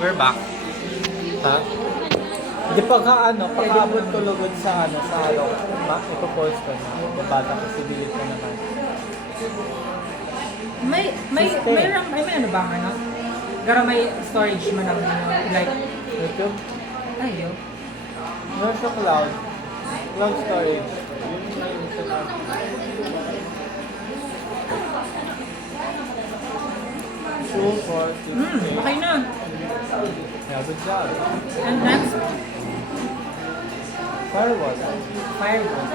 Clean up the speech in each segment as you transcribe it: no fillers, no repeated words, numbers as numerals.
We're back. Ha? Di pa ka pagkaabot ko lugod sa halong, ipo-post ko na. Diba, tapos i-delete ko naman. May ano ba ano? Gara may storage man ang like YouTube? ayo. Meron sa cloud. Cloud storage. Yun yung isa na. Two, four, two, three. Okay na. Yeah, good job. And next, Firewall. firewall.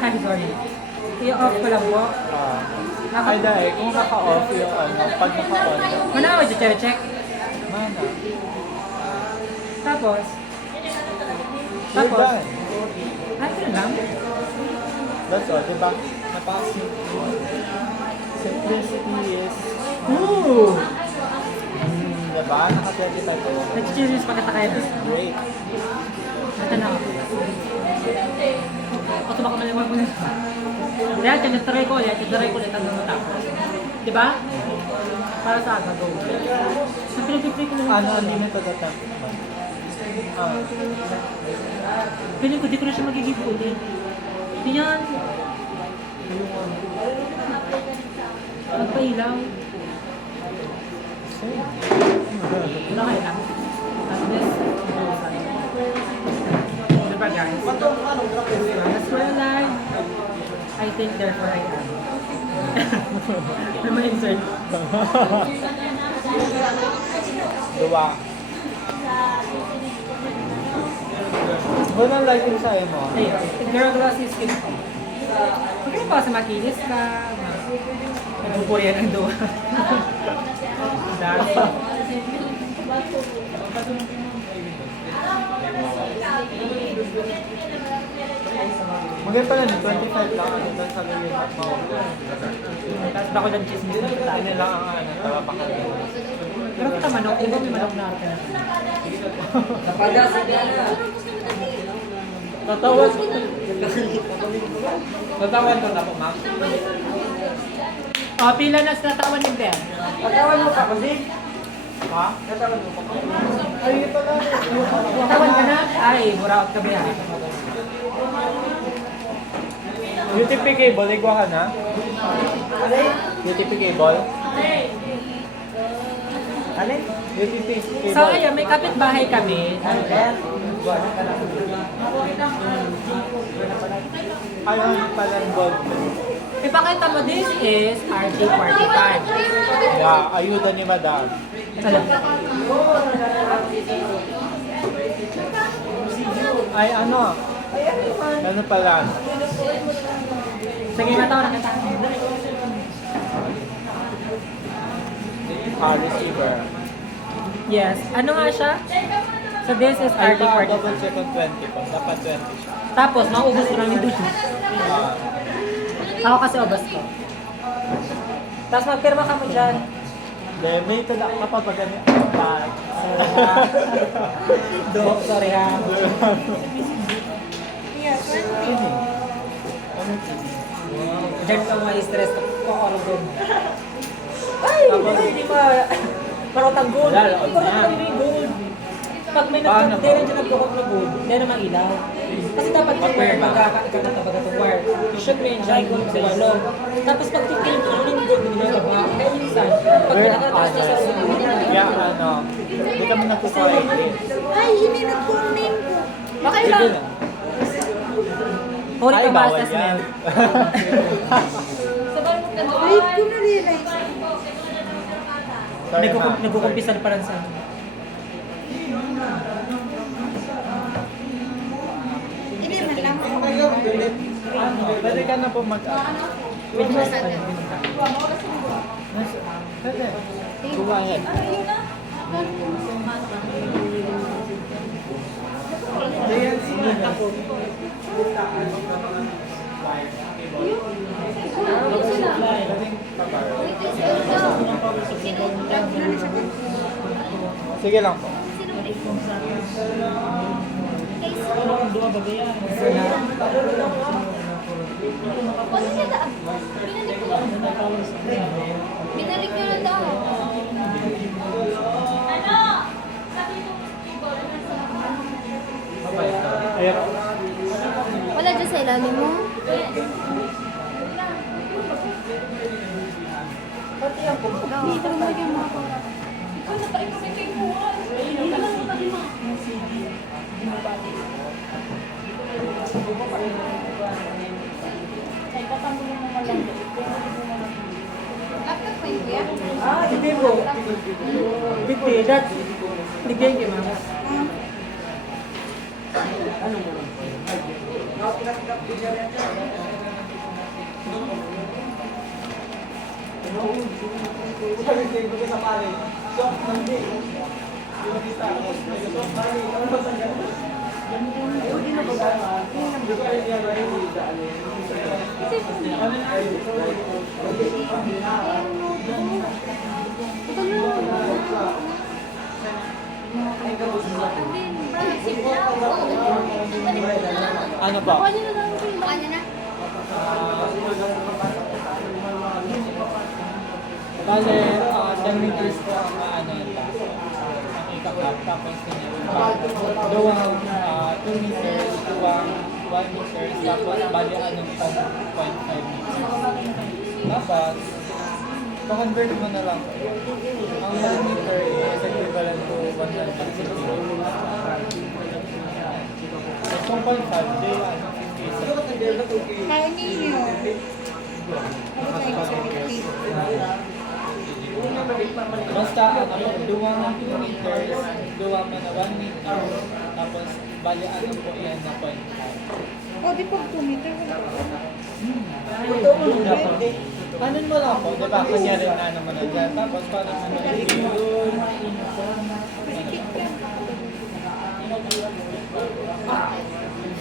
Ay, sorry. I-off ko lang po. Ay dahil, kung naka-off yung pag naka-on. Muna ako, check. Mana? Tapos, You're done. ay, yun lang. That's all, diba? Napaka-simple. Simplicity is... Ooh! Diba? Naka-25 ko. Nag-cheers pagkatakayan. Great. Ito na ako. Ako baka maliwan mo na. Kaya tinitry ko ulit hanggang matapos. Diba? Para sa aga, go. Sa pinag-try ko na Unlimited attempt. Feeling ko, di ko na siya magiging ulit. Yan. Magpailaw. Okay lang. Tapos, diba guys? That's where I live. I think therefore I am. Ano insert? Dua. Wala like sa'yo mo. Ayun. Girl glasses skin ko. Pag pa sa makinis ka, nagbubuya ng duwa. Dami. Maganda pala ni 25 lang. Ito sa gawin at mawala. Tapos bako ng chismis na tayo. Ano lang ang tawa pa kayo. Pero kita manok, iba may manok na arte na. Tatawan. Tatawan ko na po, Max. O, pila na sa tatawan ni Ben. Tatawan mo pa kasi. Ha? Tatawan mo pa kasi. Ay, pala. Tawan ka na? Ay, buraot ka ba yan? UTP cable, igwa ka na? UTP cable? Alin? UTP cable. So, ayun, may kapitbahay kami. Ayun pala ang gold. Ipakita mo, this is RT45. Yeah, ayuda ni Madam. Alam. Ay, ano? Ano pala? Sige, mataw na kita. Receiver. Yes. Ano nga siya? So, this is Ay, RT45. double check on 20 po. Dapat 20 siya. Tapos, maubos ko namin doon. Ako kasi ubos ko. Tapos, magpirma ka mo dyan. May tada kapag pag ano. Sorry ha. Diyan ka mga stress ko ako doon. Ay, hindi pa. Parotang gold. Parotang may gold. Pag may nagkakadera dyan nagkakot na gold, hindi naman ilaw. Kasi dapat yung wire, magkakaikat na baga itong wire. You should may enjoy gold sa walo. Tapos pag tikim, ano yung gold na nilababa? Kaya minsan, pag pinakataas na sa sunod, Kaya ano, hindi kami nagkukuha Ay, hindi nag-comment ko. okay lang. Huli ka bawal ma-assessment. yan. Wait ko na realize. Sorry, ma'am. Nagkukumpisan pa lang sa Hindi man lang. Ano, pwede ka na po Wait mo sa Pwede. Go ahead. Ayan, sige. Ako. Sige lang po. Dito mo yung mga pora. Laptop pa yun, kuya? Hindi po. 50, that's bigyan niyo mama. Ano mo? Ano ba? Ano na? Bale, 10 meters po ang ano nila. Ang ikakap, tapos duwang 2 meters, duwang 1 meters, tapos bale anong 5.5 meters. Tapos, pa-convert mo na lang. Ang 1 meter is equivalent to 160 meters. So, 1.5, day ano, 50. Kaya ninyo. Ano tayo sa 50? Basta ano, duwang ng 2 meters, duwang mo na 1 meter, tapos bali ano po yan na 0.5. O, di pag 2 meter. Kanon mo lang po, di ba? Kunyari na naman na dyan. Tapos parang ano, yun.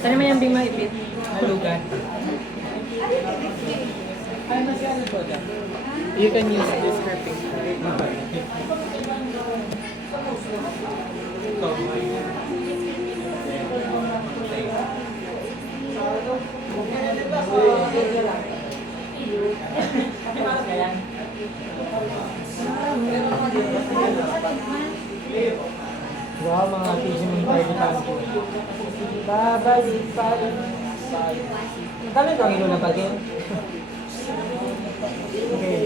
Saan naman yung bing maipit? Nalugan. Ano na si ano po dyan? You can use this curving. Wow, mga teaching mong target ako. Babalik pa rin. Dami kang ilo na ba din? Okay.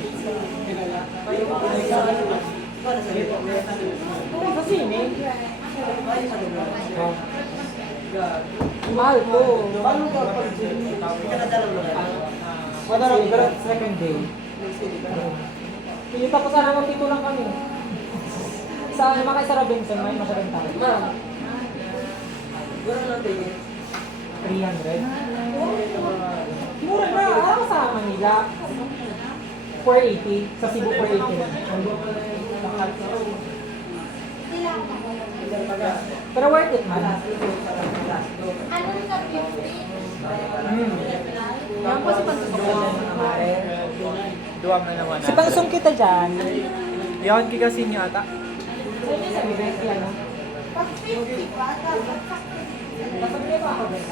Kasi ini. Mahal to. Paano ka pag wala lang, pero second day. Pinita ko sana magpito lang kami. Sa naman kay Sarah Benson, may masyadong tao. 300? Mura na, ano sa Manila? 480, sa Cebu 480 lang. Pero worth it man. Ano ka 50? Yan po si Pansong. Duwang na naman. Si Pansong kita dyan. Yawan kikasin niyo ata. Saan niya sabi, Becky, ano? Pag 50 pa, dapat Nasabi pa ako, Becky.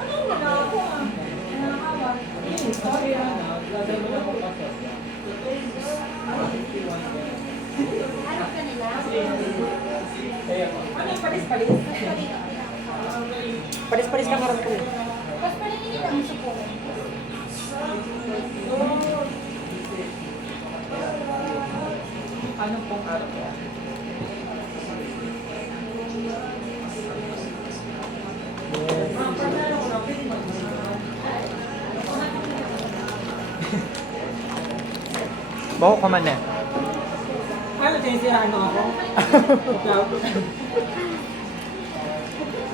Anong wala ako ah? Sorry ah. ano ka nila? Ano yung palis-palis? Palis-palis ka karoon ko. Mas palinigin ang suko. Ano pong araw po? Bako ka man eh. Ano, sinisiraan mo ako?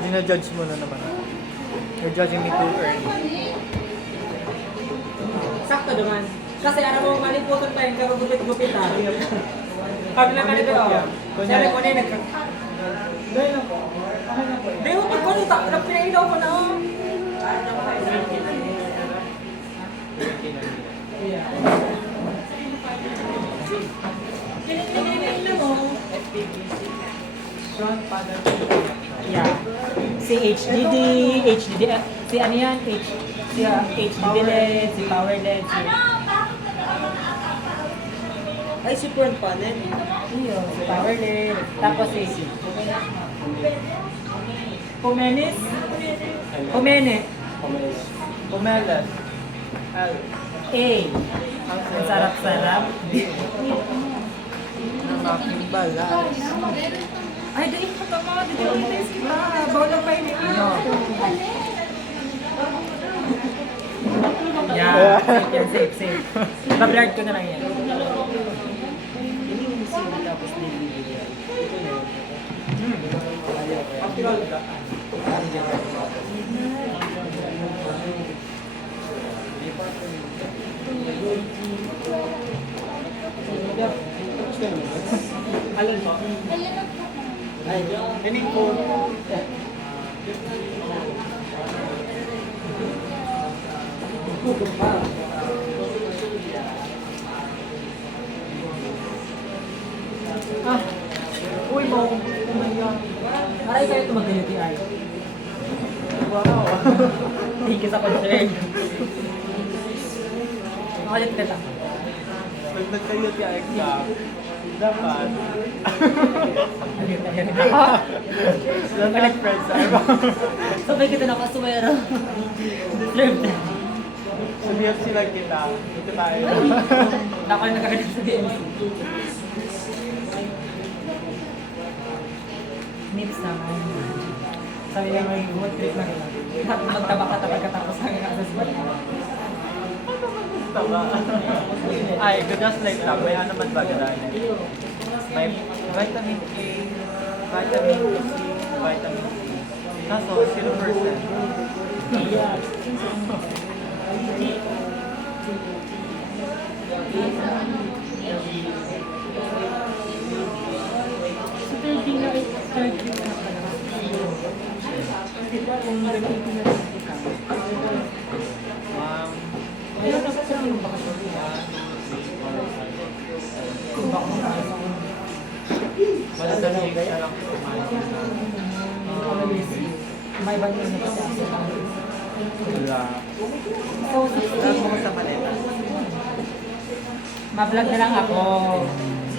Dina-judge mo na naman ako. You're judging me too early. Sakto naman. Kasi alam mo, maliputan tayo pero gupit-gupit ah. Sabi lang kanito ako. Sabi ko na yun, Dahil na po. Okay na po yan. Di mo pagkulitak, pinailaw ko na oh. Pinailaw mo. Front panel. Yeah. Si HDD, si ano yan? Si HDD LED, si power LED, si... Ay, si front panel. Iyo, si power LED, tapos si... Pumenes? Pumene. Pumelas. L. A. Ang sarap-sarap. Ng aking balat. Ay, dahil pa ka mga dito ulit tayo sila. Bawal ang painin nyo. Yeah, safe yan, safe. Bablard ko na lang yan. Tapos nilibigyan. Alin po? Hining po. Ah, uy mo. Aray kayo ito mag-UTI. Wow. Thank you sa concern. Makalit ka lang. Pag nagkayo ti ka, dapat. Dapat friends are. Sabay kita nakaswero. Deserve na. Sabihan sila kita. Dito tayo. Ako na nakagalit sa DMC. Needs naman. Sabi niya may good trip na rin. Magtaba ka tapos katapos ang assessment. Tama. Ay, just like lang. May ano man ba gano'n? May vitamin A, vitamin C, vitamin E. Kaso, 0%. So, 13 na pala. Di ba kung gamitin na rin kita? Ayun na sa yung bakasyon niya. Kung baka makakasyon. Madadali ka lang kumain. May iba nyo na kasi ako. Wala. So, 60. Mo sa Manila. Ma-vlog na lang ako.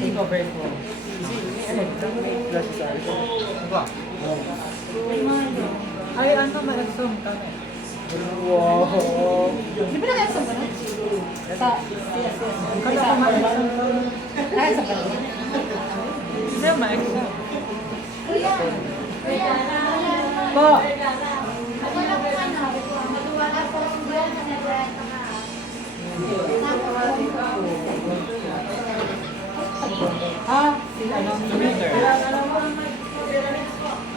Take over ko. Ba? Ay, ano ma-exam kami? Wow! Di ba nag-exam ka na? Sa CSS. Kala ko ma-exam kami. Nag-exam ka na? Hindi ma-exam. Po! Ah, si ano? Semester.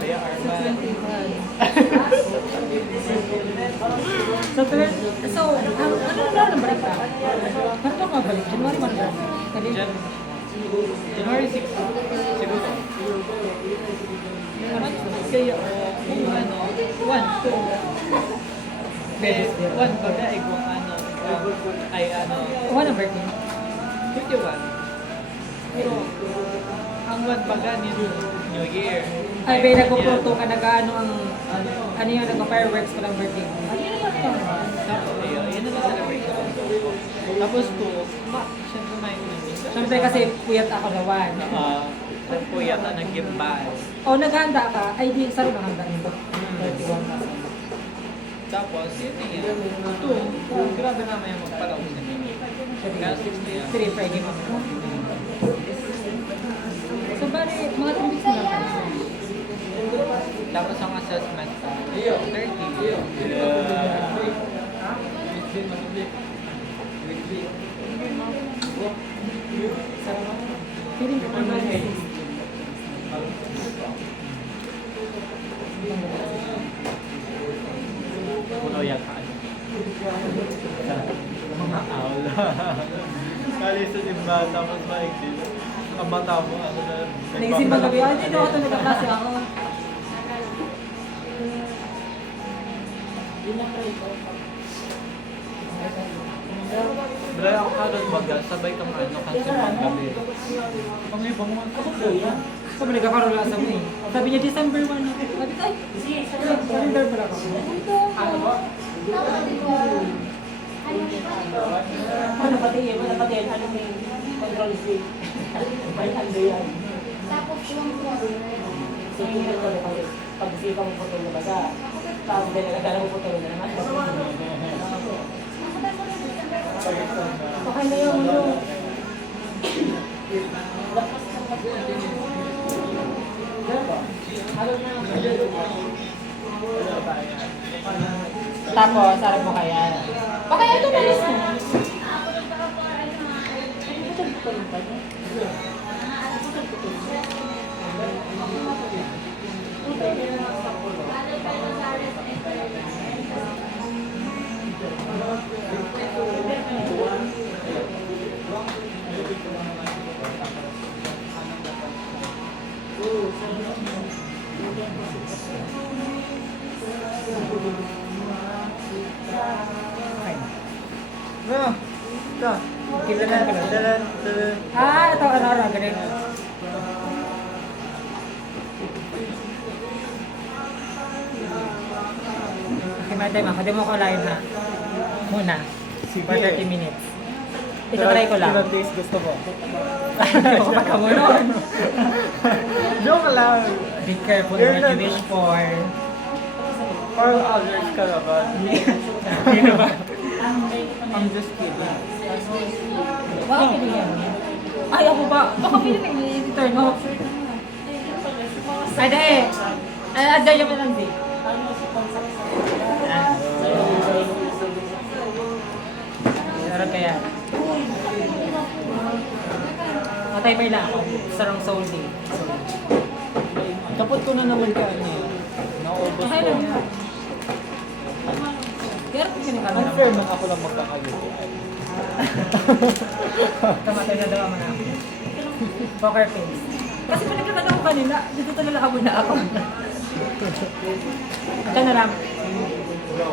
Kaya Arman. So, ano na lang balik ka? Ano nga balik? January 1 ba? January 6. Siguro. Kaya, kung ano, 1, 2. May 1 baga ay kung ano, ay ano, One ang birthday. 51. Pero, ang 1 baga ni New Year. Ay, bay, nagpupunto ka, nag-ano ang, ano yung nag-fireworks ko ng birthday mo. Ano yun naman yun? Tapos, ayun, yun na celebrate ko. Tapos 2, syempre may Siyempre kasi puyat ako naman. Nagpuyat na nag-gimbal. O naghanda ka, ay di, sorry naghanda nito. 31 ka. Tapos, yun na yan. 2, grabe naman yung magpalaw sa inyo. Kaya 6 na yan. 3 Friday mo. So, bari, mga 2 weeks na lang. Tapos ang assessment, 30. Feeling ko pa naman Puno yan ka. Mga owl. Kali sa simba, tapos maigsil. Ang mata mo, ano na. Naisip ba gabi, ay, dito ako ito nagkaklase ako. Bilay ako kalot baga, sabay kang ano, kansipan gabi. Pang ibang mga kasya. Sabi nagkakaroon lang sa mo eh. Sabi niya, December 1 na. Sabi ko, ay, surrender pala ako. Ano ba? Ano pati yun? Ano pati yun? Ano may control C? May hando yan. Tapos yung photo. So yung hirap ko na kasi pag-isipan mo putol na baga. Tapos din nagkakala mo putol na naman. Pag-exam na. Okay na yung Tapos, sarap mo kaya. Baka ito malis mo. No. Ito. Kilalan ka na. Dalan. Ito, ganun. Okay, madam, ako mo ko live na. Muna. Sige. For 30 minutes. Ito try ko lang. Ilang days gusto mo? Kapag ka mo nun. Joke lang. Be careful You're what you not- wish for. For others ka naman. Sino ba? I'm just kidding. Bakit yan? Ay, ako ba? Baka piling nag-turn off. Ay, dahil. Adaya mo lang din. Sarap kaya. Timer lang ako. Sarang soul day. Tapos ko na naman ka niya. Naubos Okay ko. lang yan. Pero kung sinikala naman. Unfair nung ako lang magkakayo. Kamatay na daw man ako. Poker face. Kasi pinagkakata ko kanina, dito talaga muna ako. Ito na lang. Go.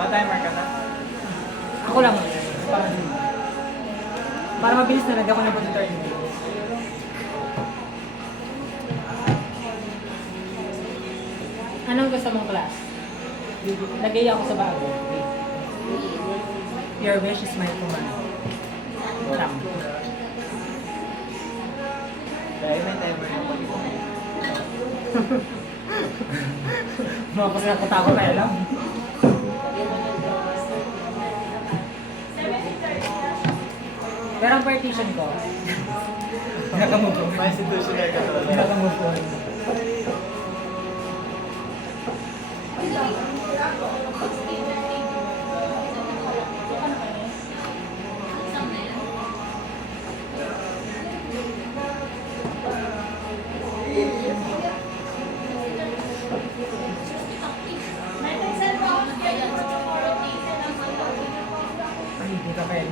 Ma-timer ka na? Ako lang. Para mabilis na lang ako na turn. Anong gusto mong class? Lagay ako sa bago. Your wish is my command. Tama. Dahil may timer yung Mga kasi nakatako kaya lang. Pero ang partition ko, nakamove on. May institutional ka talaga. Nakamove on. Ay, hindi ka pwede.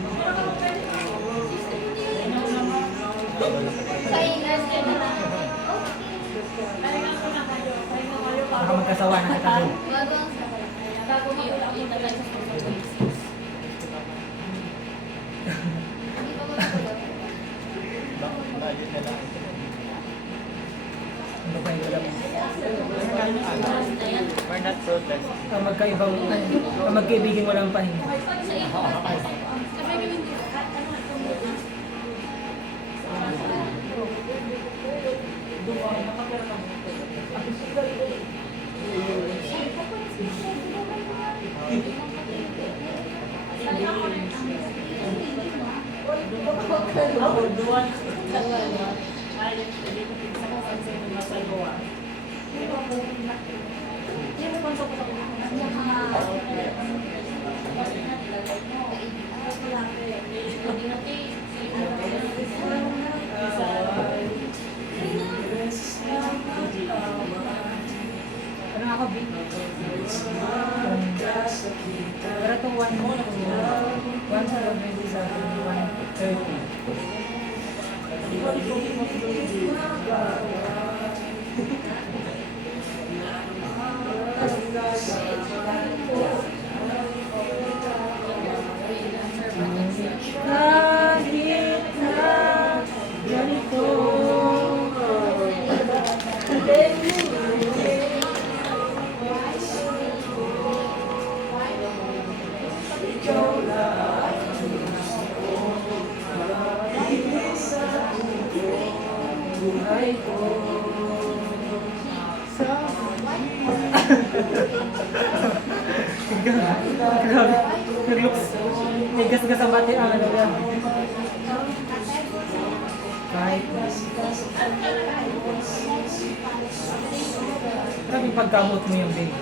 Baka magkasawa na kita doon. Lagi na lang. Ano ba yung alam mo? We're not protesting. Ang magkaibigin walang pahinga. Ano ako, Vic? Pero itong 1 mo, 127, 130. Kahit na ganito. Grabe. Nag-looks. May gas-gas ang bati ang ano yan. Kahit. Maraming pagkamot mo yung babe.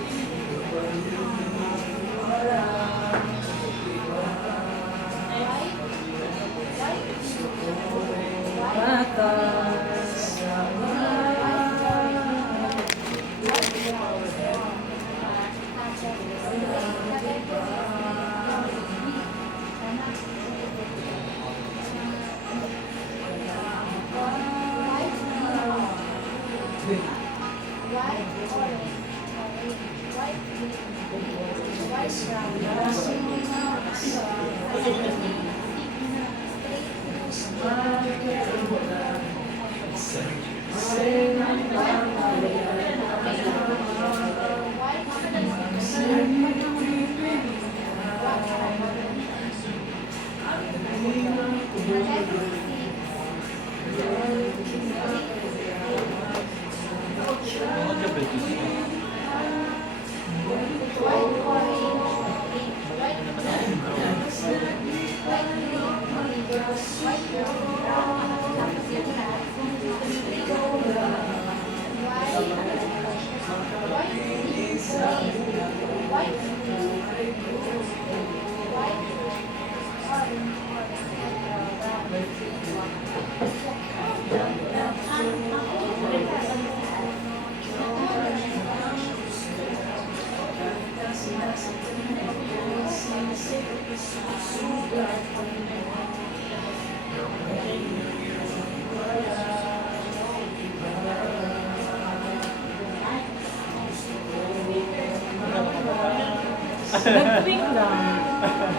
Nag-twing lang.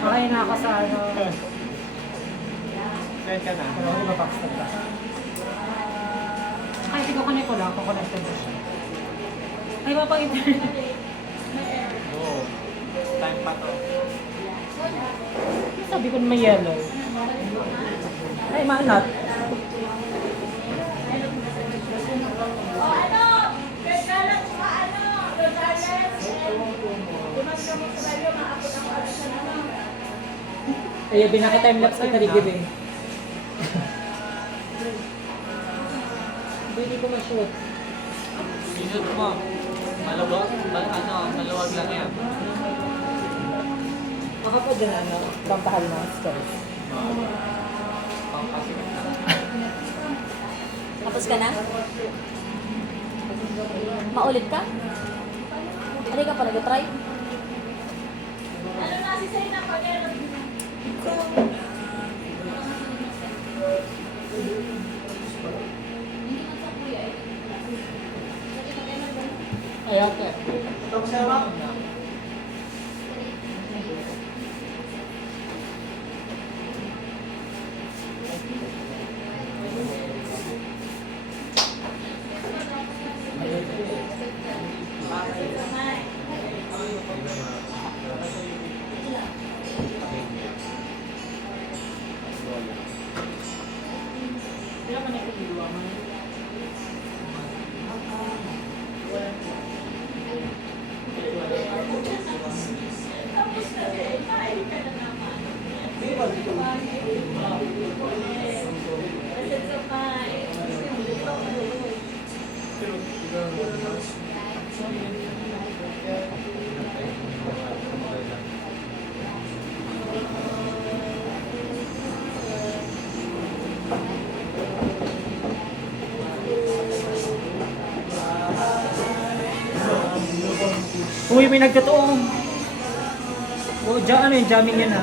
Ay, naka sa ano. Send ka na. Pero hindi ba backstab ka? Ay, sige ko connect ko lang. Kukonected na siya. Ay, mapang-internet. Oo. Time pa to. Sabi ko na may yellow. Ay, maanat. Ay, binaki-timelapse kita rin eh. Hindi ko ma-shoot. Minute mo. Maluwag, maluwag lang yan. Baka pa dyan ano, pampahal na stress. Tapos ka na? Maulit ka? Ano ka pa nag-try? Ay, ate. Uy, may nagkatoong. Oh, dyan ano yung jamming yan ah.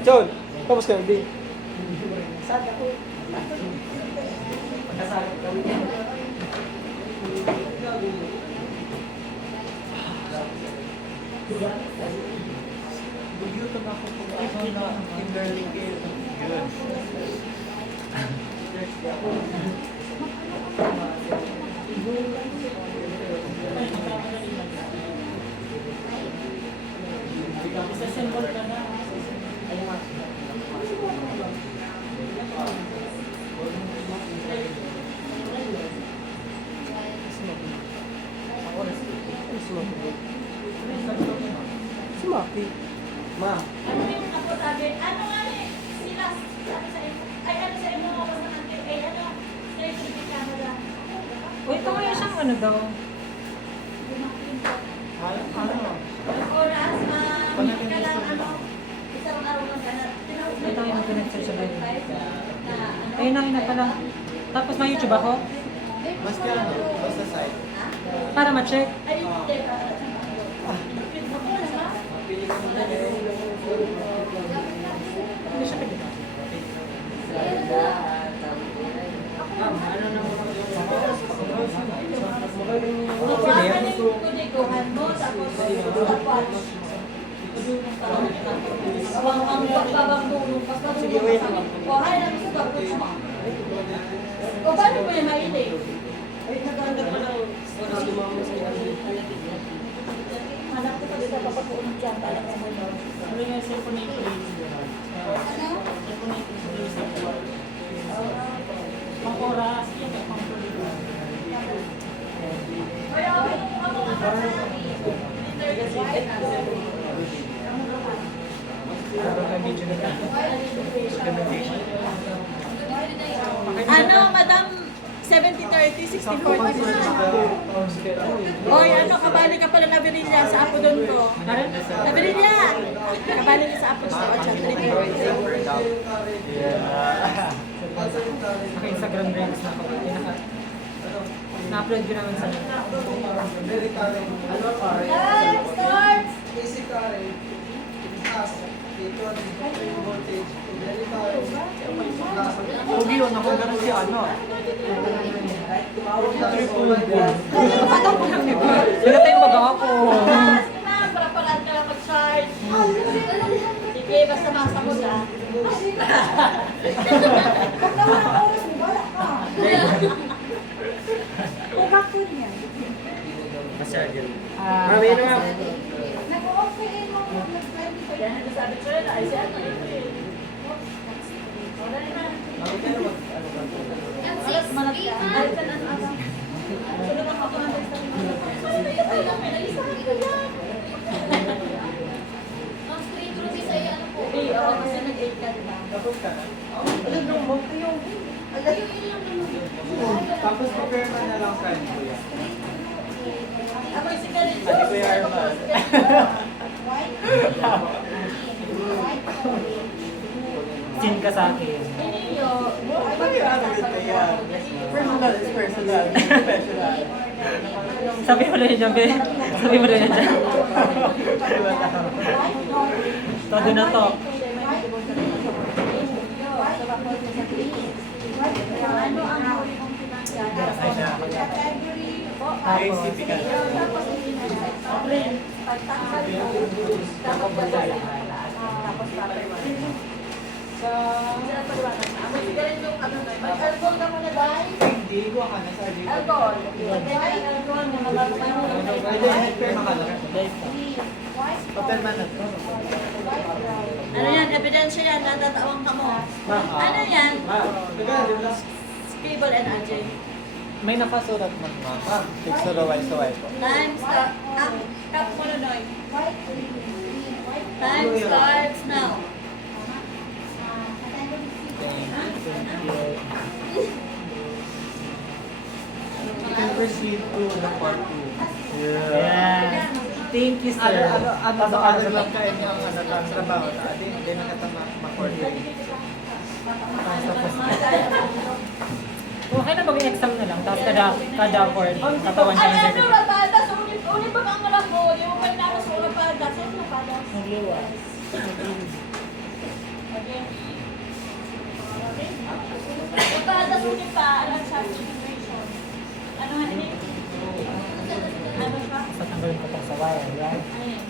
John, tapos ka na, di. Bugyotan ako kung ano na Kimberly Gill. Yun. Isa-symbol ka na. Sumaki. Ma. Ano yung ako sabi? Ano nga eh? Sila sabi sa imo. Ay ano sa imo ako sa kantin. Ay ano? Electric camera. Uy, ito nga siyang ano daw. Ano? Ang oras, ka lang ano? Isang araw lang ka na. Ito yung pinag-search sa baby. Na ano? Ayun na pala. Tapos may YouTube ako. Basta ano? Basta site. Para ma-check. Ay, hindi ka. Ako na ba? Hindi siya pwede. Kuhaan yung kunikuhan mo, tapos watch. Ang pagbabangdulong, pas matulong ka sa kuhaan lang sa tapos mo. O paano mo yung maili? Hanap ko pa dito papapuunod dyan, alam mo mo. Ano yung cellphone na yung Ano? Pang-oras. Kaya ako ano, madam, 70-30, 60-40. Oy, ano, kabali ka pala na Virilla sa apo doon ko. Na Virilla! Kabali ka sa apo sa Ocha, 3-40. Naka-Instagram reels na ako. Na-upload ko naman sa Time starts! Pogi yun, ako ganun si ano. Pataw ko lang diba? Nagatay yung baga ako. Parapalaan ka lang mag-charge. Sige, basta masakot ha. Pag naman ang oras mo, wala ka. Pagkakul niya. Mami, ano nga? Nag-o-okay mo, nag-drive ko. Yan ang sabi ko rin, ay siya, ano yun. Wala na. Alas malag ka. Ay, ka na ano. Sunod ang ako ng sa ito lang, may naisip ko yan. Ang street room isa yan po. Eh, oo, kasi nag-8 ka, diba? Tapos ka na. Alam mo, mo kayo. Tapos prepare ka na lang friend ko yan. Ako yung sigarin. Sabi ko yung Arman. Sin ka sa akin. Hindi yun. Personal is personal. Professional. Sabi mo lang yan, be. Sabi mo lang yan dyan. Todo na to. Ano ang huli mong pinagdala? ACP ka na. Tapos pagtanggal mo, tapos badala. Tapos paperwork. Sila paliwanag na. May sigarin yung ano na. Mag-alcohol ka muna dahil. Hindi, ko ka na sa RJ. Alcohol. Pagkaya ng alcohol mo, Pwede, prepare ka lang. Papel man na to. Ano yan? Ebidensya yan. Natatawang ka mo. Ano yan? Cable and RJ. May nakasulat man ma. Fix na raway sa wife ko. Time start. Tap mo na, Noy. Time starts now. You can proceed to the part 2. Yeah. Thank you, sir. Ano lang kayo niya ang trabaho na. Hindi na kita ma-coordinate. Okay na mag-exam na lang. Tapos kada court, katawan siya Ay, ng ano, certificate. Rapadas? Ulit ba ang alam mo? Di mo ba nakas sa Rapadas? Ano Rapadas? Nagliwas. Rapadas, ulit pa. Alam sa immigration. Ano, ano yun? Ano pa? Sa tanggalin ko pa sa wire, right? Ano yun?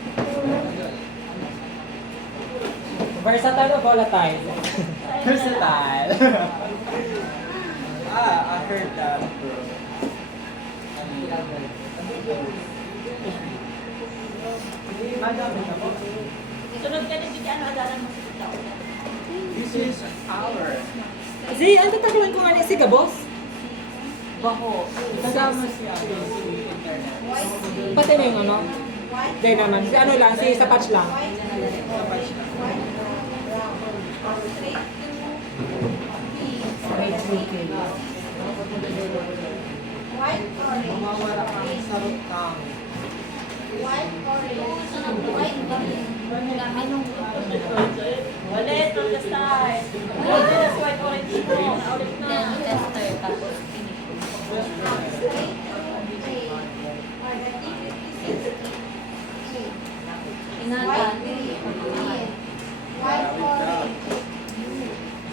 Versatile o volatile? Versatile. I heard that. Sunod ka din bigyan ang adalan mo sa tao. This is our. Zay, ano tatanungin ko nga niya si Gabos? Bako. Kasama siya sa internet. Pati na yung ano? Dahil naman, si ano lang, si Sapatch lang. Straight looking. White orange. Mawala ka ng sarot kang. White orange. White orange. Ulit, from the start. Ulit, that's white orange mo. Ulit na. Straight through A. Or the T56 A. White green. White orange.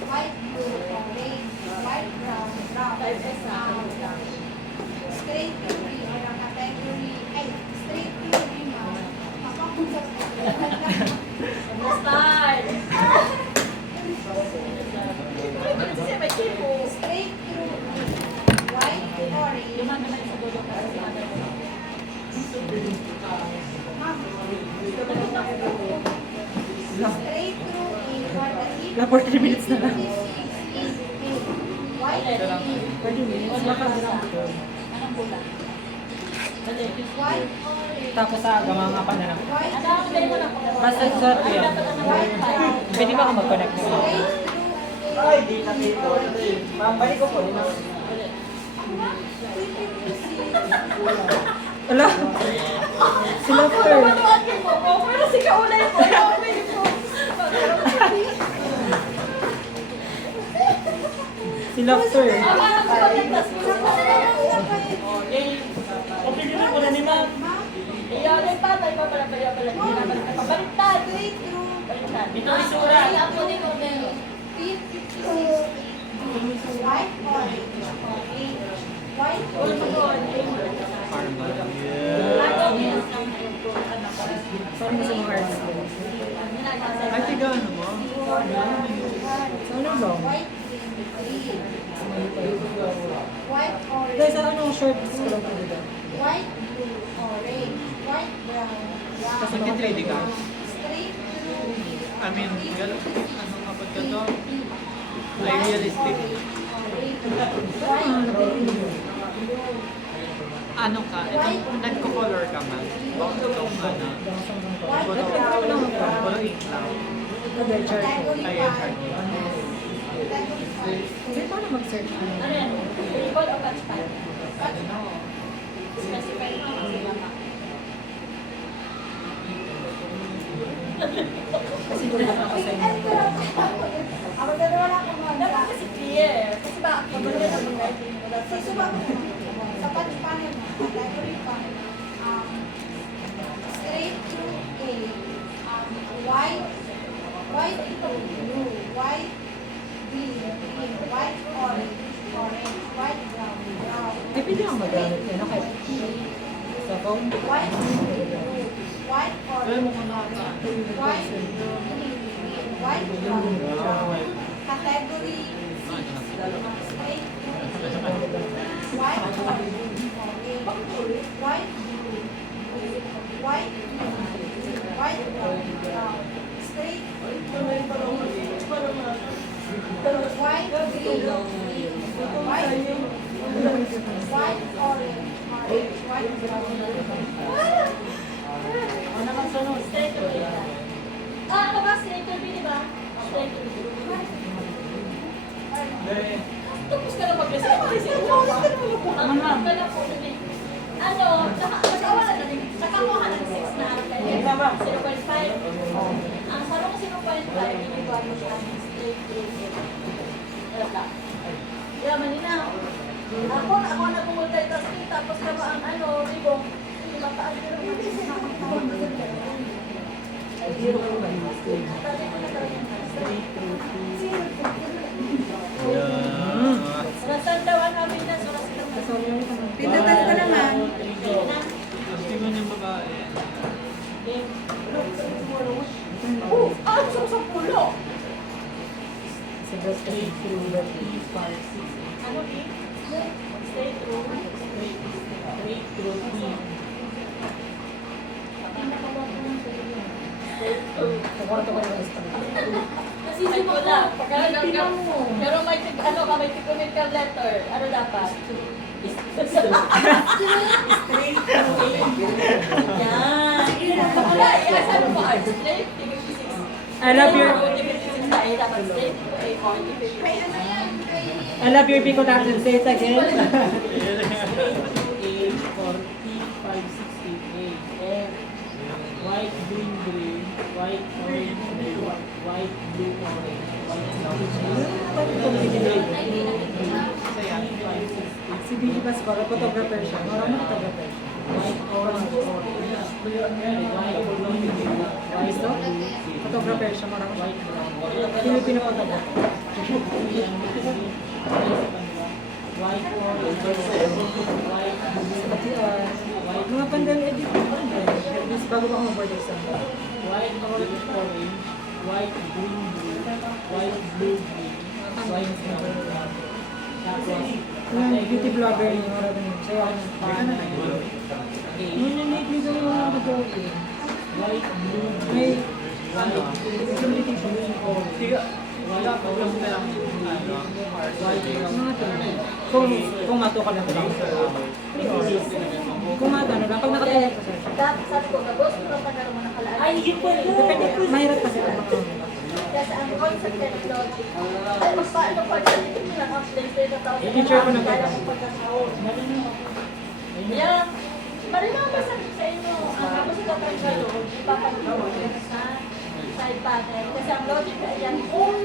White blue. Orange. White brown. Brown. Straight through B. Or the category A. Straight through B. Makapunta sa From the start. Ano kasi may tipo? Straight through B. White orange. Lima naman sa dulo kasi si Ada. Straight through A. Or the T56 Na 40 minutes na lang. White green. 40 minutes, makagrang ko. Anong bula? Dali. White orange. Tapos sa gamanga pa na lang. White Ano ang dali mo na po? Basta sort Ano yun. dapat ang white file? Pwede ba ako mag-connect mo? straight through A. Ay, di na dito. Ma'am, balik ko po. Ala! Sila Fer! Matuwag kayo po. Pero si Kaulay po. Kaulay po. Sila Fer! Parang po pagkakas mo. Okay, din mo na ni Ma'am. Iyan yung patay pa pala pala. Pabaliktad. Straight through Baliktad. Dito isura. Ay, ako din ko din. T56 White orange. White orange. Parang sa mga arts ko. Ay, tiga ano mo? Ano ba? White green. White Dahil orange. sa anong short ko lang po dito? White blue. Orange. White brown. Kasi Brown. nag-trading ka? Straight through I mean, ano kapag ka to? Ay, realistic. Ano ka? Itong nagko-color ka man? Bakit itong ano? Coloring lang. Dahil chart ko. Category Ay, 5. chart. Category 5. Kasi paano mag-search ko? Ano yan? Recall o catch file? Specify mo ang mama. Kasi doon ako sa inyo. Ako dalawa lang ako Dapat kasi clear. Kasi ba, pag wala na mag Sa subak sa patch panel mo, category 5, straight through A, white blue, white green, white orange, white brown, Ay, pwede akong mag-gamit yan. Okay. Sa phone? white blue, white orange, white green, white brown, category C, straight through white orange, white blue, white brown, straight white green, white orange, white brown. Ano naman sunod? Straight to B. Ano ba? Straight to B, di ba? Straight to B. Tapos ka na mag-reset. Ang ka na po. Ano? Nakawala na din. Nakakuha ng 6 na arca. 0.5. Ang sarong 0.5, iniguan mo siya. Straight to B. Wala. Kaya maninaw. Ako na multitasking tapos ka ba ang ano, ribong. Hindi mataas ko naman. Nasandawaan namin na suras lang. Pindutan ko naman. Gusto mo yung babae. Ano B? Straight through. Straight through T. Kwarto ko yung straight. Ay, wala. Pero may ano ka, may technical letter. Ano dapat? Straight through A. Yan. Wala, i-asal mo ba? Straight, 56. I love your... 56 tayo, dapat straight. Okay, 40, 50. I love your Bicol accent. Say it again. White, green, green, white, orange, blue, white, blue, orange, Si Billy Pascual, photographer siya. Maraming photographer siya. white, orange, orange, white, Gusto? Photographer siya. Maraming white, brown, Filipino photographer. white, orange, white, Mga pandal edit. Mas bago pa ako mag-board exam. white, orange, orange, white, green, blue, white, blue, green, white, brown. Tapos, Yung beauty blogger niyo, maraming yun. Sa'yo ako ng Nung dito yung mga mag-board eh. white, blue, May white, disability siya. white, orange, Mga tanong. Kung matukal lang lang. Kung matano lang, pag nakatayo ko sir. Sabi ko, gabos ko lang tagal mo nakalaan. Ay, yun po. Depende po. Mahirap kasi ang mga Kasi ang concept and logic. Ay, magpaano pa dyan? Ito nila ang update na tao. I-teacher ko ng Kaya bata. ng pagkakaon. Yeah. Marimama sa inyo. Ang ako sa tatanggal doon, ipapagawa ko sa side panel. Kasi ang logic na yan, kung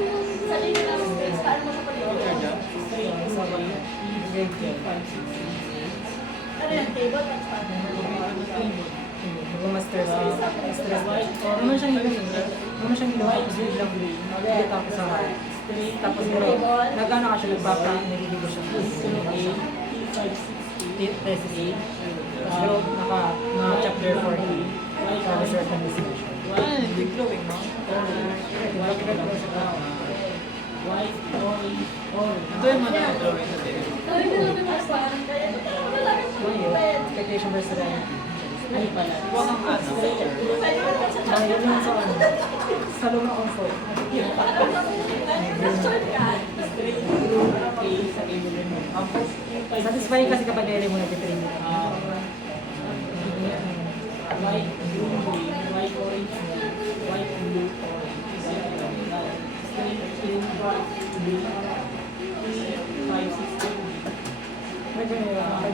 sa linya ng space, paano mo sa paligid? Ano yan, table at panel? master space. Stress. Naman siyang hilahin. Naman siyang hilahin. Tapos yung lang green. Tapos sa tapos nag-ano ka siya, nagbaba, nililigo siya. Thesis A. Pero naka-chapter 40. Sa research and discussion. Big drawing, no? White, orange, orange. Ito yung mga drawing natin. Gawin na lang yung parang kaya. Wala kang Expectation versus reality. Ay pala. Huwag kang ano. Yun yung sa ano. Sa luma comfort. Satisfying kasi kapag nilay mo nag-train mo. White, blue, green, white, orange, white, blue, orange. Straight, green, white, blue, 3, 5, 6, 7. Medyo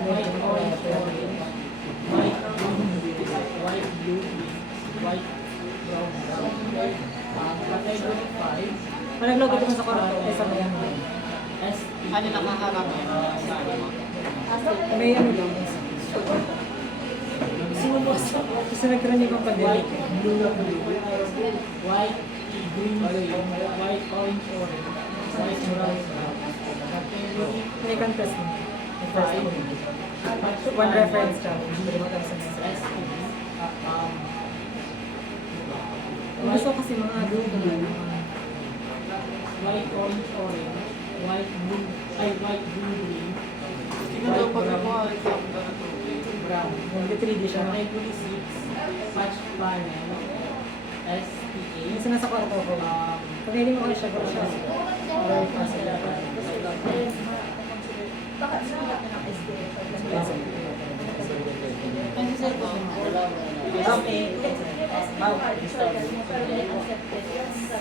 White, orange, orange. White, blue, green, white, blue, green, white, brown, brown. Category 5. Malaglag ito sa kwarto. Kaysa may ano. S. Ano nakaharap yan? May ano lang. Sinubos. Kasi nagkaroon yung pandemic. White, blue, white, green, white, orange, orange, white, brown, brown. Category May contest mo. May first 5. one. One reference challenge. Pwede mo tayo sa next. S. Ang gusto kasi mga blue. White, orange, orange, white, blue, white, blue, green, Tingnan daw pag white, ako, brown, brown. Nag-3D siya. Category 6, patch panel, SPA. Yung sinasa kwarto ko. Pag hindi mo kayo siya, gawin siya. Or possible. Bakit sinulat na ng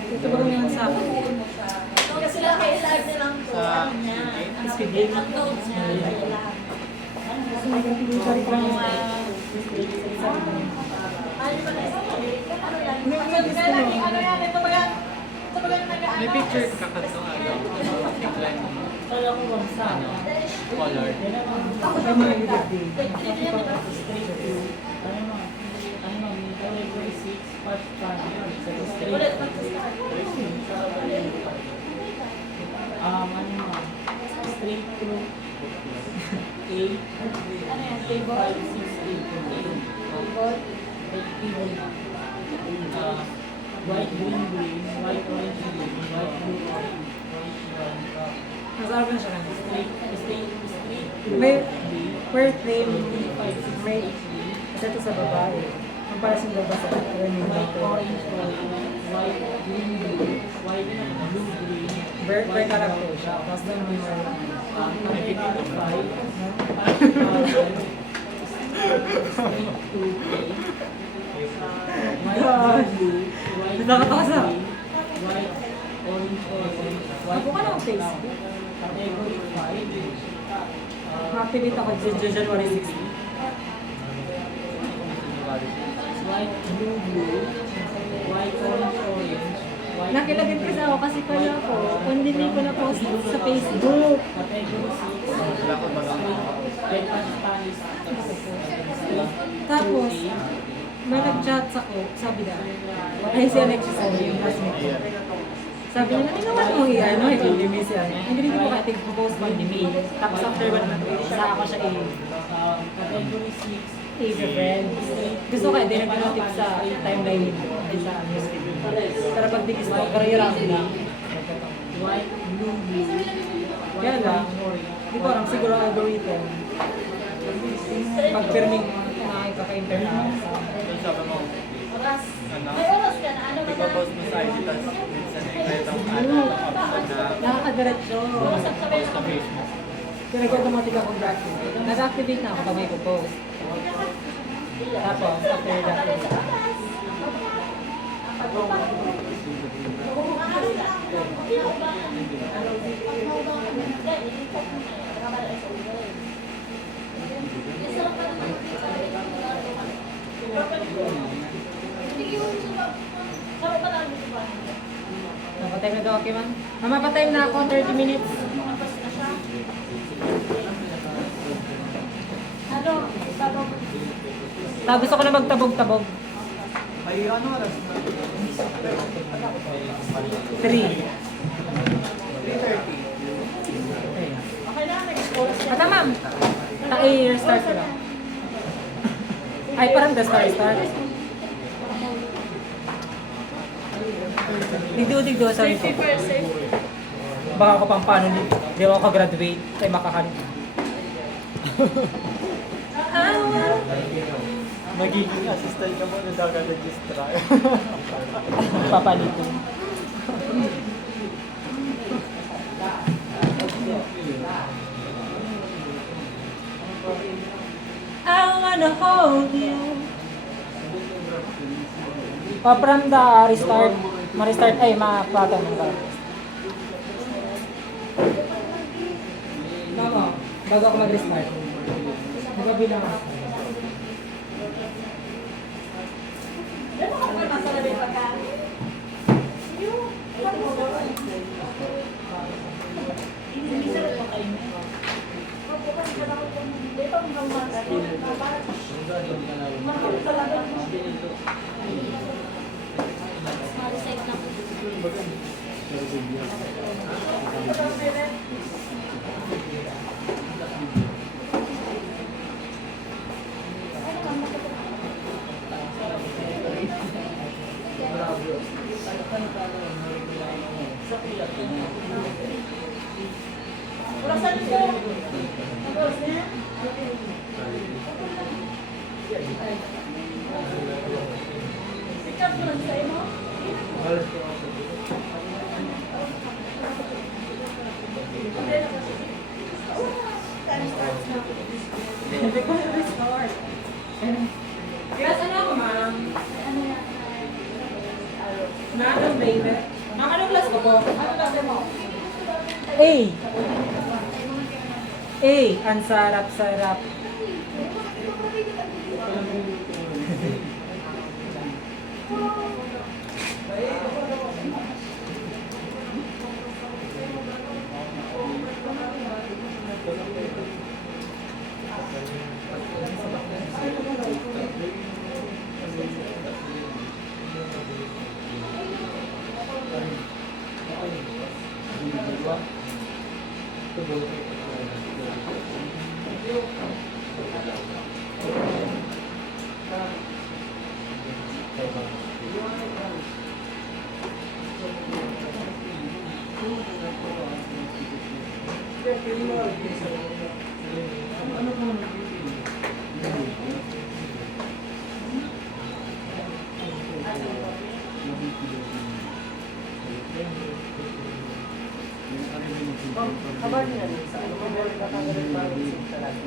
Ito ba yung sa akin? kasi lang kailangan nilang to, ano niya, ang notes niya, kailangan. Kasi may ganti sorry lang. Ano ba na ano yan, ito ba yan? Ito ba yan nag-ano? May picture ka ka ito, ano? Decline mo. Kala ko bang sa Color. Sa mga YouTube din. Category 6, patch panel, Ulit, straight through 8, ano yan, table? 5, 6, 8, white, green, green, white, orange, green, white, blue, orange, white, brown, Masarap na siya kanina. May first name, may isa to sa babae. Ang para sa babae sa name dito. Bird character siya. Tapos lang may nakakasa. Ako ka lang Facebook. Activate ako sa January 16. Nakilagin kasi ako kasi pala ako, hindi ko na post sa Facebook. Tapos, may nag-chat ako, sabi na, ay si Alexis sabi yung classmate ko. Sabi niya, hindi naman mo i-ano, i-give siya. Hindi ko ka tig-post mo ni Tapos after 1 month, sa ako siya i-friend. Gusto ko, hindi nag-notif sa timeline nito, ay sa newsfeed. Pero pag digis ko, karayarang na. Kaya lang, hindi ko alam, siguro algorithm. Pag firming nakikaka-internet sa Doon sabi mo, ano? May oras ka na, ano ba na? Ipapost mo sa IG, tapos minsan itong ano, option na nakakadiretso. post sa Facebook. Kaya nag-automatic akong deactivate. Nag-activate na ako pag may post. Tapos, after that, napatime na daw ako, man. Mamapatime na ako, 30 minutes. Ano? Babag. Tapos gusto ko na magtabog-tabog. Ay, ano oras na? 3. 3:30. Okay na, next oras yan. Ata ma'am. Start ko lang. Ay, parang the start. Digdo, sorry po. 30%. Baka ako pang paano, di ako ka-graduate. Ay, makakalit. Magiging assistant ka mo na nag-registra. Papalitin. I wanna hold you. From the restart, ma-restart, ay, ma-pattern ng ba? Mama, bago ako mag-restart. Nagpabilang ako. Ano ka pa nasa labi pagkain? Orasan ko. Tapos niya. Pick up mo lang sa'yo mo. Hindi ko na-restart. Yes, ano ako, ma'am? Madam, baby. Ma'am, anong class ko po? Ano natin mo? A. A. Ang sarap-sarap. Kabar niya rin sa ano, meron ka kang rin parang sim talaga.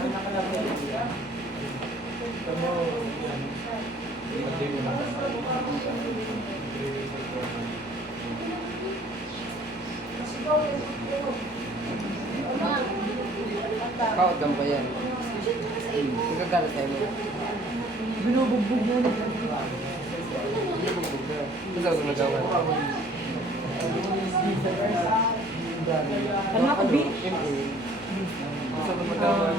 Ang nakalagay niya. Kawagan pa yan. Nagagalit tayo mo. Binubugbog na niya. Binubugbog na. Ito sa nagawa. Ano ako, B? Ito sa magawa.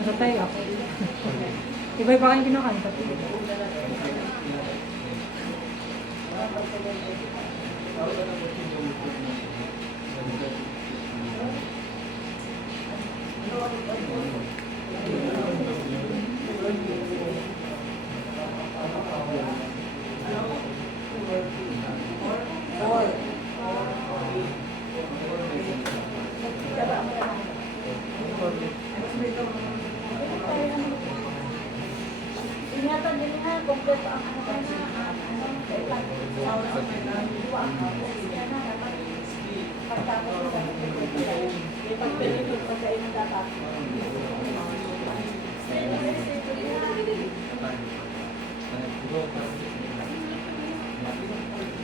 'Nasa tayo ako. Iba pa kayong kinakanta. Ingatan din ha, kompleto ang ano ka na, pagtapos ng pagpilitin pa kayo ng dapat.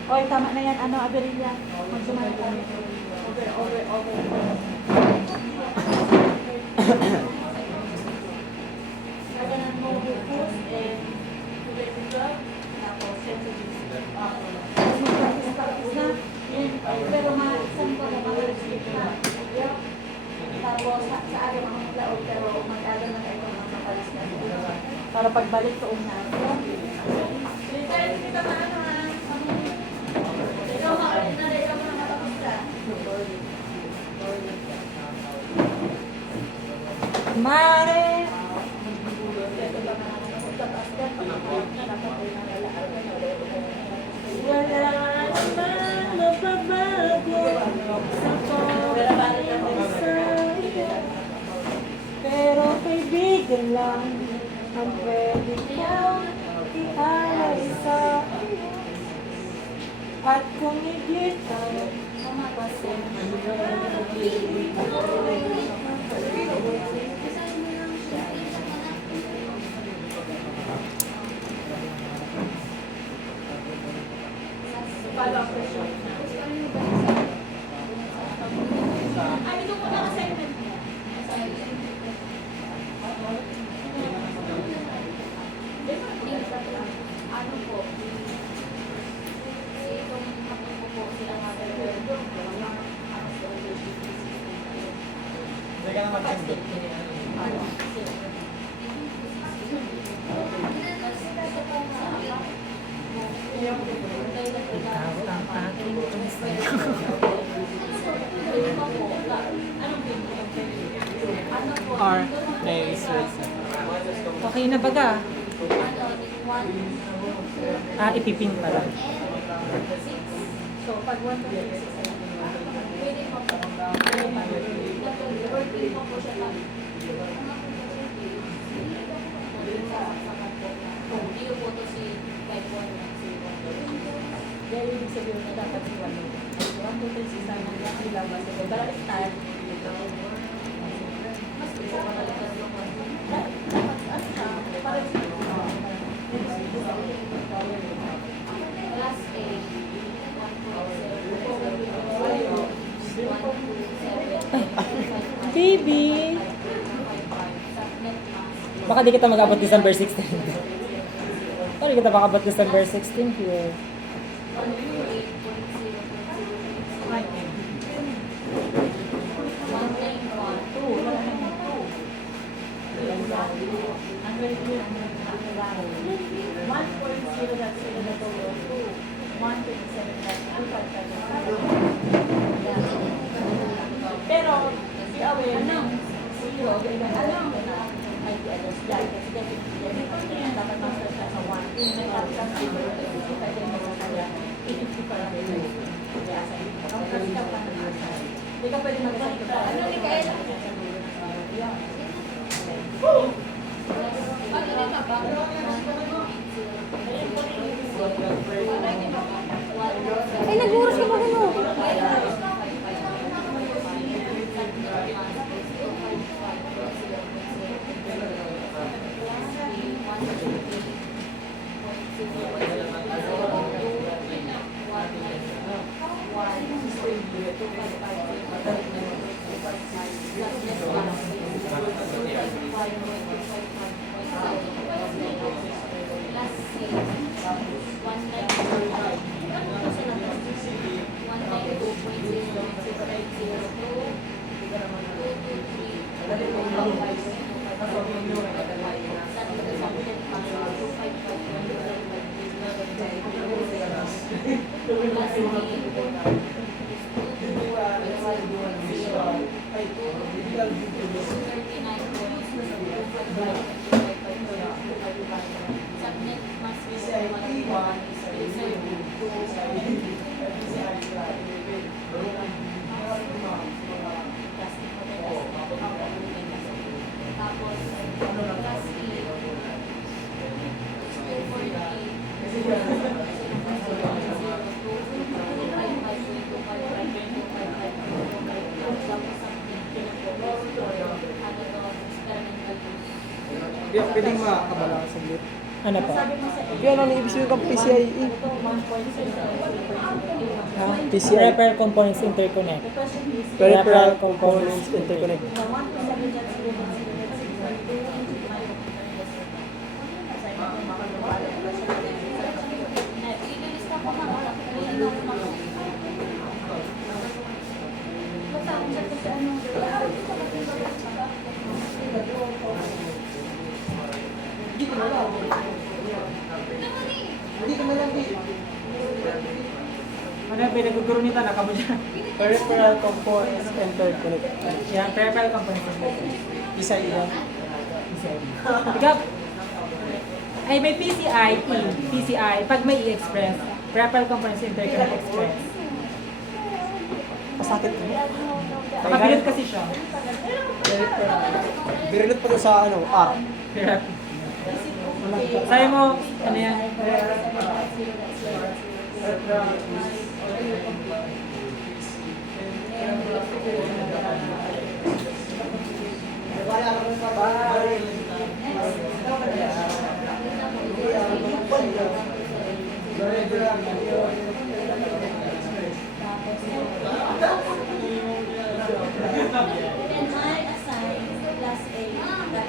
Oy, tama na yan, ano, Aberilla. Magsumali ka. Over. Kaganan mo focus and tapos sensitive. Practice na. Pero ma-saan ko na mag-receive na. Tapos sa akin ako maglaog pero mag-agal na kayo ng makapalis na. Para pagbalik ko una. Kita na ano ha? Ikaw mo na matapos ka. Mare! Wala naman mababago sa pag-isaya. Pero kaibigan lang ang pwede niyang ialay sa iyo. At kung higit ang Ay, ito po na assignment niya. Ano po? Itong kapag po sila Hindi ka na mag-send. Ikaw ang aking puso. Okay na baga. One, Ipipin pala. and 6. So, pag 1 to 6, pwede mo po. Working mo po siya lang. Hindi yung po to si type 1 and si 1. Dahil ibig sabihin na dapat si 1 to 3 6 naman lang ilabas. Pero start. Mas gusto ko talaga yung class A, 1.7. Baby! Baka di kita mag-abot December 16. Baka di kita makabot December 16 here. Pero, be aware na zero, ganyan, might be others dyan. Kasi definitely, dapat master siya sa 1. May kapsang zero, 55 din mo sa kanya, 80 pa lang yun. Kaya sa iyo, kasi ka pa nag-assign. Hindi ka pwede mag-assign ka pa. Ano ni Kael? Ano ni ka ba? Ay, nag-uras ka ba gano'n? Pwedeng makakabala ka saglit. Ano pa? Kaya ano ibig sabihin kang PCIe? PCI. Peripheral Components Interconnect. Peripheral Components Interconnect. Ililista ko na wala. Ililista ko na. Basta kung sa kasi ano. Ano yung pinaguguro nito? Nakamo dyan. Peripheral Components Interconnect. Yan, Peripheral Components Interconnect. PCIe yan. Ikaw, ay may PCI, PCI, pag may i-express, Peripheral Components Interconnect Express. Pasakit ko. Nakabilot kasi siya. Birilot pa to sa ano, R. Hirap. Sabi mo, ano yan? And I assign class A,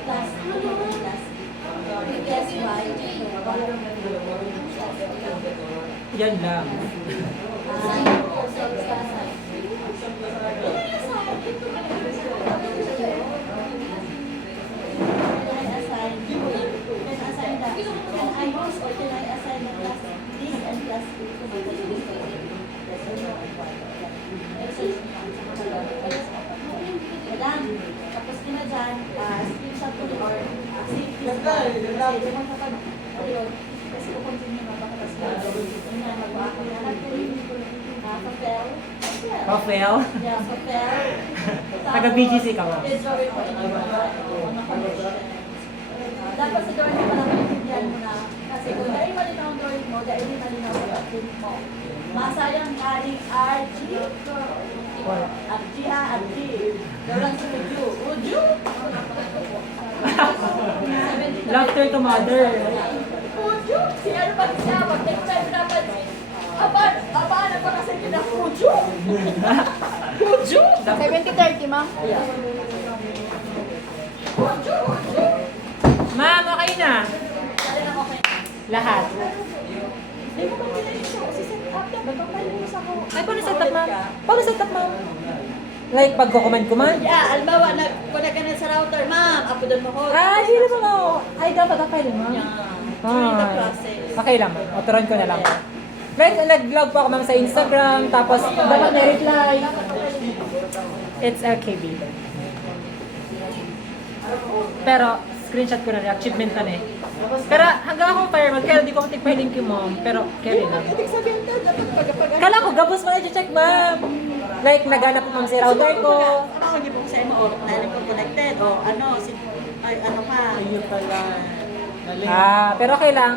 class B, class B. Guess why? Yan lang. Assign po sa assign. Tapos ko na dyan, screenshot ko or save this yun. Kasi kung continue na baka tas na. Yun na, mag-ako na. Hotel. Rafael? Yeah, hotel. Taga-BGC ka ba? Enjoy ko in dapat sa drawing mo lang maintindihan mo na. Kasi kung dahil malinaw ang drawing mo, dahil hindi malinaw sa pag-print mo. Masayang aling RG. RG ha, RG. Dalang sa Uju. Uju! Laughter to mother. Uju! Si ano pa siya, pag-next time dapat si Aba, na pa kasi kita Uju! Uju! 70-30, ma'am. Uju! Uju! Ma'am, okay na. Dali na okay. Lahat. Hindi mo ba pinag-show si set up? Dapat papalimus ako. Ay, paano set up, ma'am? Paano set up, ma'am? Like, pagko-comment-comment? Yeah, albawa, nagpunta ka na sa router, ma'am. Apo doon mo ko. Ay, hindi naman ako. Ay, dapat okay lang, ma'am. Yeah. During the process. Okay lang, ma'am. Oturon ko na lang. Like, nag-vlog po ako, ma'am, sa Instagram. Tapos, dapat may reply. It's okay, baby. Pero, screenshot ko na rin. Achievement na eh. Pero, hanggang ako fireman, kaya di ko matigpahiling kay mom. Pero, carry lang. Ibig sabihin na, dapat pag Kala ko, gabos mo na i-check, ma'am. Like, naghanap po, ma'am, si router ko. Ako, hindi po sa mo, nalim ko connected, o ano, ay, ano pa. Ayun pala. Naling. Pero okay lang.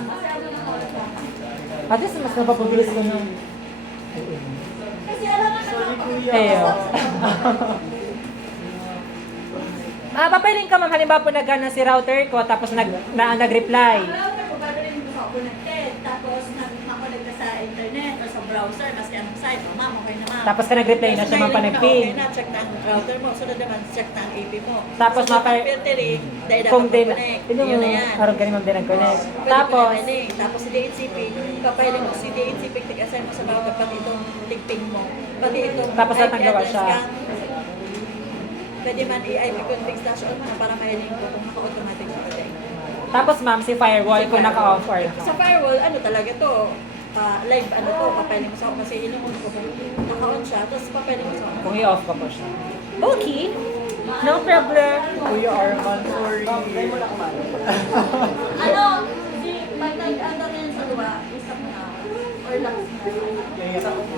At least, mas napapabilis ko na. Kasi alam nga na, Ayo. Papailin ka, ma'am. Halimbawa po nagana si router ko, tapos nag-reply. router ko, gagawin mo ako connected, tapos nag-connect ka sa internet o sa browser, kasi anong site, o ma'am, okay na ma'am. Tapos ka nag-reply na siya, ma'am, Okay panag-ping. na, check na ang router mo, sunod naman, check na ang AP mo. Tapos Sunod mapa- ang filtering, dahil dapat Kung din, mag-connect. yun Yun na yan. araw ganun, ma'am, din nag-connect. Pwede Tapos, mo na tapos si DHCP, papahiling mo si DHCP, tig-assign mo sa router, pati itong tig-ping mo. Pati itong Tapos IP natanggawa address siya. ka. Pwede man i-IP config slash on mo na para mahiling ko kung naka-automatic sa atin. tapos ma'am, si firewall ko naka-off or naka. Sa firewall, ano talaga to? Live ano to, papahiling mo sa ako kasi inuun ko kung naka-on siya, tapos papahiling mo sa ako. Kung i-off ko po siya. Okay. No problem. Kuya Arman, sorry. Ano? Di, pag nag-ano rin sa luwa, isap na or last na.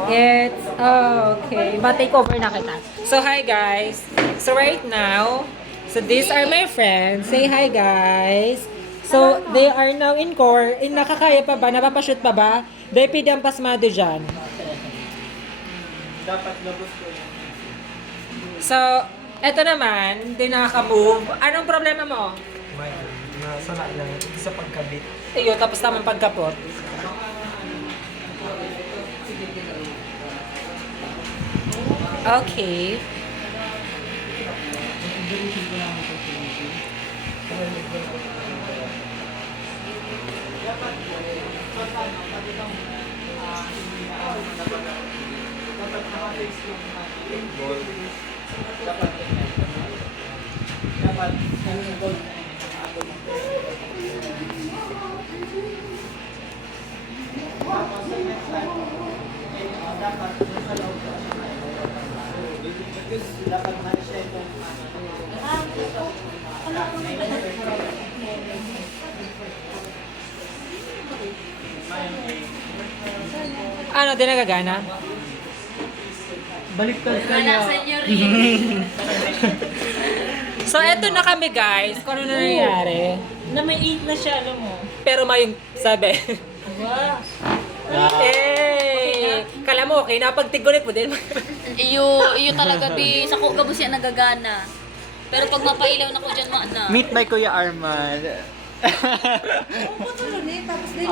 It's okay. Ma-take over na kita. So, hi guys. So, right now, so these are my friends. Say hi guys. So, they are now in core. Nakakaya pa ba? Napapashoot pa ba? Dahil pidang pasmado dyan. Dapat labos ko yun. So, eto naman, di nakaka-move. Anong problema mo? May, nasala lang sa pagkabit. Iyo, tapos tamang pagkapot. Okay. Dapat, dapat na-share ko. Ano, di nagagana? Baliktad kayo. So, eto na kami guys. Kung ano na nangyari. Na may 8 na siya, alam mo. Pero may sabi. Wow. Eh, kala mo okay na pagtigunit mo din. Iyo talaga bi sa ko gabos yan nagagana. Pero pag mapailaw na ko diyan na. Meet by Kuya Arman. Puto nun eh, tapos din